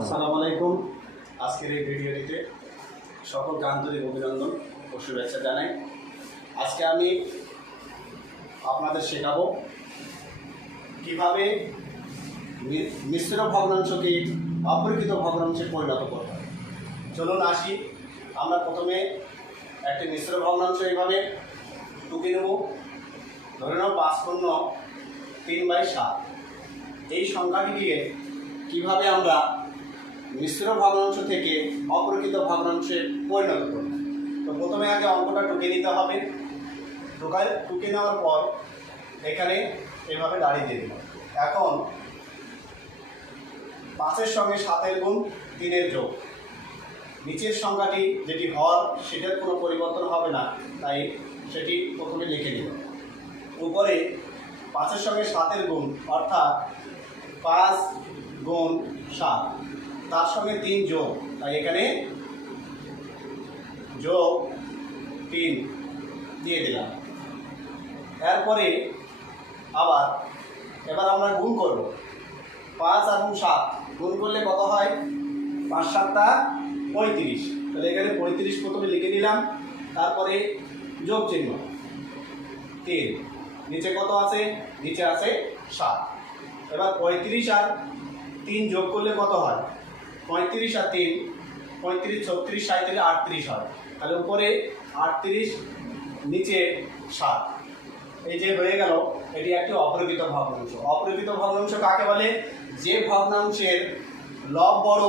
আসসালামু আলাইকুম। আজকের এই ভিডিওটিতে সকলকে আন্তরিক অভিনন্দন ও শুভেচ্ছা জানাই। আজকে আমি আপনাদের শেখাবো কিভাবে মিশ্র ভগ্নাংশকে অপরিকৃত ভগ্নাংশে পরিণত করতে হয়। চলুন আসি। আমরা প্রথমে একটি মিশ্র ভগ্নাংশ এইভাবে টুকে নেব। ধরে নাও 5×3/7। এই সংখ্যাটিকে কিভাবে আমরা মিশ্র ভগ্নাংশ থেকে অপরিকৃত ভগ্নাংশে পরিণত করব। তো প্রথমে আগে অঙ্কটা টুকে নিতে হবে। টুকে নেওয়ার পর এখানে এভাবে দাঁড়িয়ে দিয়ে দিলাম। এখন 5-এর সঙ্গে 7-এর গুণ 3-এর যোগ। নিচের সংখ্যাটি যেটি হর সেটার কোনো পরিবর্তন হবে না, তাই সেটি প্রথমে লিখে নিব। উপরে 5-এর সঙ্গে 7-এর গুণ অর্থাৎ 5×7, তার সঙ্গে 3 যোগ, তাই এখানে যোগ 3 দিয়ে দিলাম। এরপরে এবার আমরা গুণ করব। 5 এবং 7 গুণ করলে কত হয়? 5×7 = 35। তাহলে এখানে 35 প্রথমে লিখে দিলাম, তারপরে যোগ চিহ্ন 3। নিচে কত আছে? নিচে আছে 7। এবার 35 আর 3 যোগ করলে কত হয়? 35 আর 3, 35, 36, 37, 38 হয়। তাহলে উপরে 38, নিচে 7। এই যে হয়ে গেল, এটি একটি অপরিকৃত ভগ্নাংশ। অপরিকৃত ভগ্নাংশ কাকে বলে? যে ভগ্নাংশের লব বড়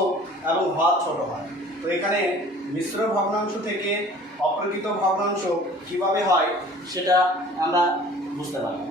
এবং হর ছোট হয়। তো এখানে মিশ্র ভগ্নাংশ থেকে অপরিকৃত ভগ্নাংশ কিভাবে হয় সেটা আমরা বুঝতে পারলাম।